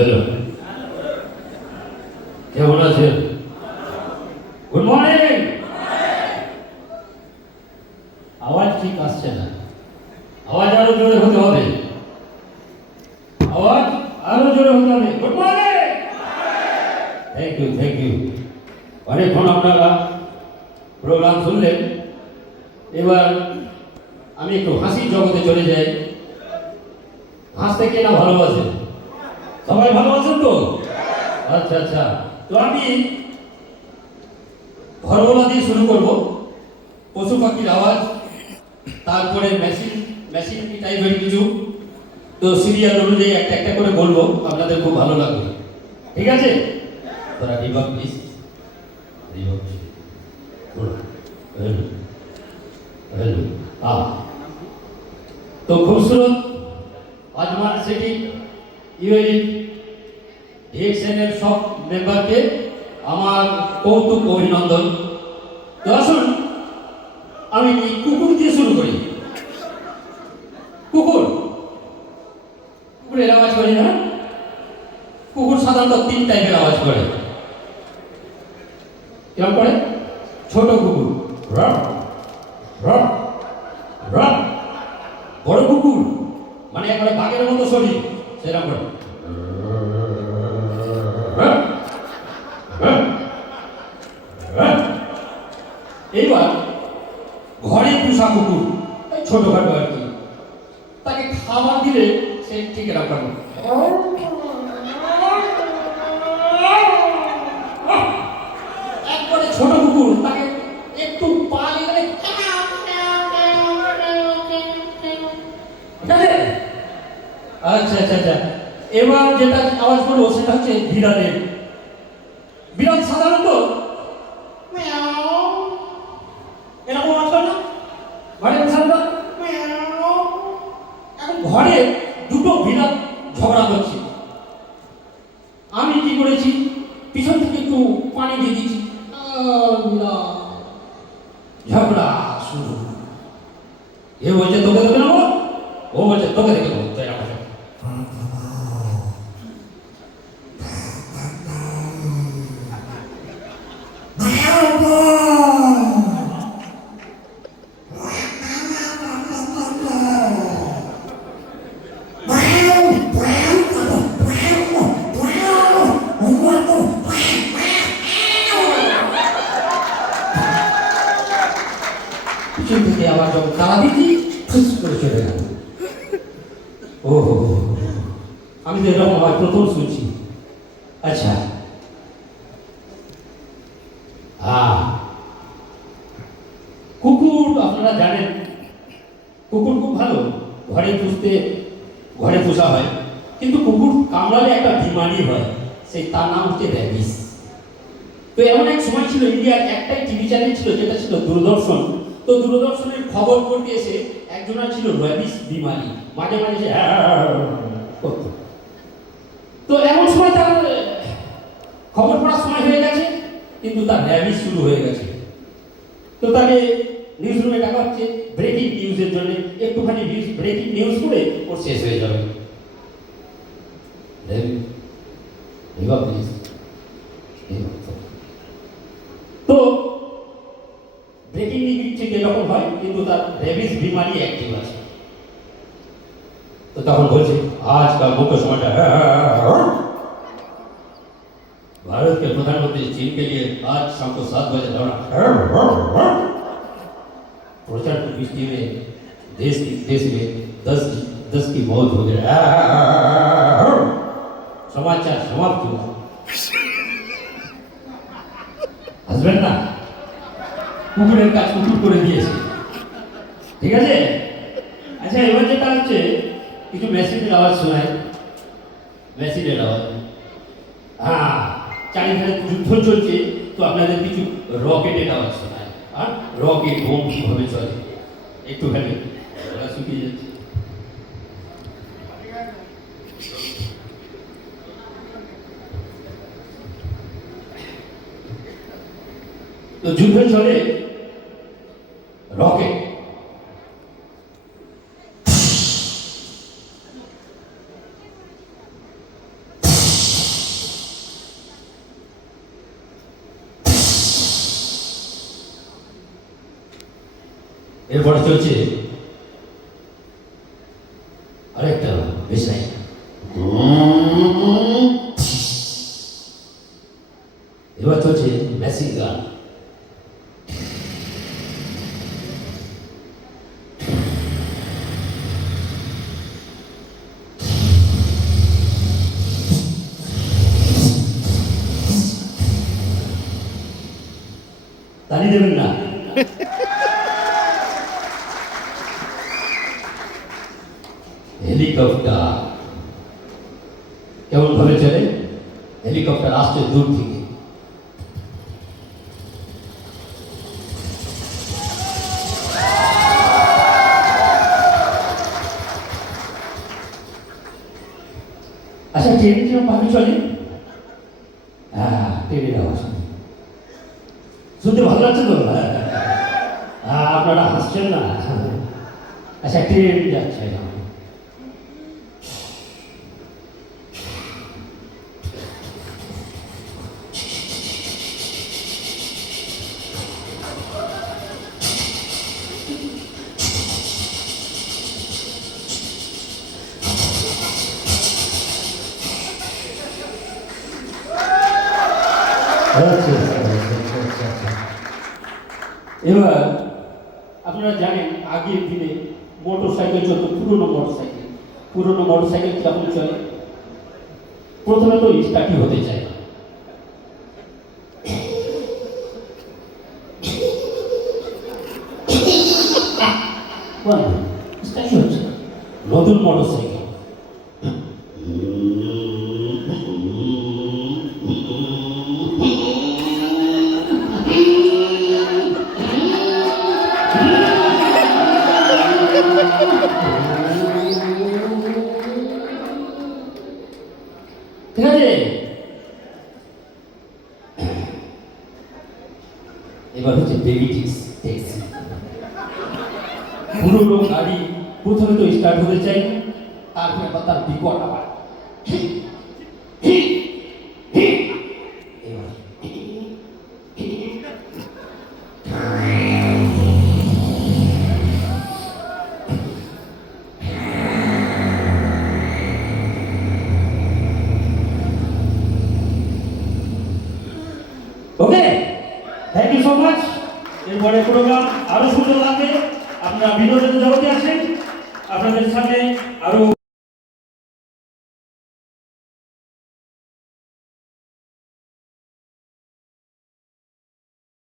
Hello, কেমন আছেন? Good morning. আওয়াজ ঠিক আসছে না, আওয়াজ আরো জোরে হতে হবে, আওয়াজ আরো জোরে হতে হবে। Good morning. Thank you, thank you. অনেকক্ষণ আপনারা প্রোগ্রাম শুনলেন। এবার আমি একটু হাসির জগতে চলে যাই। হাসতে কে না ভালোবাসে? সবাই ভালোবাসেন তো? আচ্ছা আচ্ছা, তো আমি ঘরওয়ালা দিয়ে শুরু করব। পশু পাখির আওয়াজ, তারপরে মেশিন মেশিন টাইপের কিছু, তো সিরিয়াল অনুযায়ী একটা একটা করে বলবো, আপনাদের খুব ভালো লাগবে। ঠিক আছে? তোরা রিভাব প্লিজ, রিভাব। Hello hello. তো খুবসুরত আজমান সিটি ইউএই ডিএক্সএনের সব মেম্বারকে আমার কৌতুক অভিনন্দন। তো আসুন আমি কুকুর দিয়ে শুরু করি। কুকুর, কুকুরের আওয়াজ করি না? কুকুর সাধারণত তিন টাইপের আওয়াজ করে। কেমন করে? ছোট কুকুর রব রব রব, বড় কুকুর মানে একবারে বাঘের মতো শরীর, সেরকম করে এইবার ঘরে পোষা কুকুর, ছোটখাটো আর কি, তাকে খাবার দিলে সে ঠিক রাখবে। একবারে ছোট কুকুর, তাকে একটু পানি দিলে আচ্ছা আচ্ছা আচ্ছা। এবার যেটা আওয়াজ করবো সেটা হচ্ছে বিড়ালের। বিড়াল সাধারণত এরকম আওয়াজ করে না? ঘরে এখন ঘরে দুটো বিড়াল ঝগড়া করছে। আমি কি করেছি, পিছন থেকে একটু পানি দিয়ে দিচ্ছি, ঝগড়া শুরু। এ বলছে তোকে দেখে নেবো, ও বলছে তোকে দেখে নেবো। পিছন থেকে আবার যখন তারা দিচ্ছি, ফুস করে চলে গেল। ও আমি তো এরকম হয় প্রথম শুনছি। আচ্ছা, কুকুর আপনারা জানেন, কুকুর খুব ভালো, ঘরে পোষা হয়, কিন্তু কুকুর কামড়ালে একটা বিমারি হয়, সেই তার নাম হচ্ছে র্যাবিস। তো এমন এক সময় ছিল, ইন্ডিয়ার একটাই টিভি চ্যানেল ছিল যেটা ছিল দূরদর্শন। তো দূরদর্শনের খবর করতে এসে একজনের ছিল র্যাবিস বিমারি, মাঝে মাঝে সে করত। তো এমন সময় তার খবর পড়ার সময় হয়ে গেছে, কিন্তু তার র্যাবিস শুরু হয়ে গেছে। তো তাকে নিউজ রুমে ডাকা হচ্ছে ব্রেকিং নিউজের জন্য, একটুখানি ব্রেকিং নিউজ করে ওর শেষ হয়ে যাবে। তো ব্রেকিং নিউজ ঠিক এরকম হয়, কিন্তু তার র্যাবিস বিমারি অ্যাক্টিভ আছে। তো তখন বলছে আজকাল मुख्य समाचार, भारत के प्रधानमंत्री चीन के लिए आज शाम को 7 बजे दौड़ा। प्रचंड वृष्टि में देश में 10 की मौत हो गई। समाचार समाप्त हुआ। হাসবেন না, কুকুরের কাজ কুকুর করে দিয়েছে। ঠিক আছে? আচ্ছা, এবার যেটা হচ্ছে কিছু মেশিনের আওয়াজ শোনায়। মেশিনের আওয়াজ, চারিধারে যুদ্ধ চলছে, তো আপনাদের কিছু রকেটের আওয়াজ শোনায়। আর রকেট বোম কিভাবে চলে একটুখানি শুকিয়ে যাচ্ছে। তো যুদ্ধ চলে, রকেট এরপরে চলছে আরেকটা বিষয়, এবার চলছে মেশিন গান। তালি দেবেন না। হেলিকপ্টার কেমন ভাবে চলে? হেলিকপ্টার আসছে দূর থেকে। আচ্ছা, ট্রেন কিরকম ভাবে চলে? হ্যাঁ, ট্রেনের আওয়াজ শুনতে ভালো লাগছে তো? হ্যাঁ, আপনারা হাসছেন না। আচ্ছা, ট্রেন যাচ্ছে। এবার আপনারা জানেন আগের দিনে মোটর সাইকেল চলতো, পুরোনো মোটর সাইকেল কিরকম চলে? প্রথমে তো স্টার্টই হতে চায় না। স্টার্টই হচ্ছে না। নতুন মোটর সাইকেল ঠিক আছে। এবার হচ্ছে বেবি ট্যাক্সি। পুরোনো গাড়ি প্রথমে তো স্টার্ট হতে চাই, তারপরে আবার তার বিকট আবার okay. Thank you so much. এরপরে প্রোগ্রাম আরো সুন্দর লাগবে। আপনারা বিনোদনের জগতে আসেন।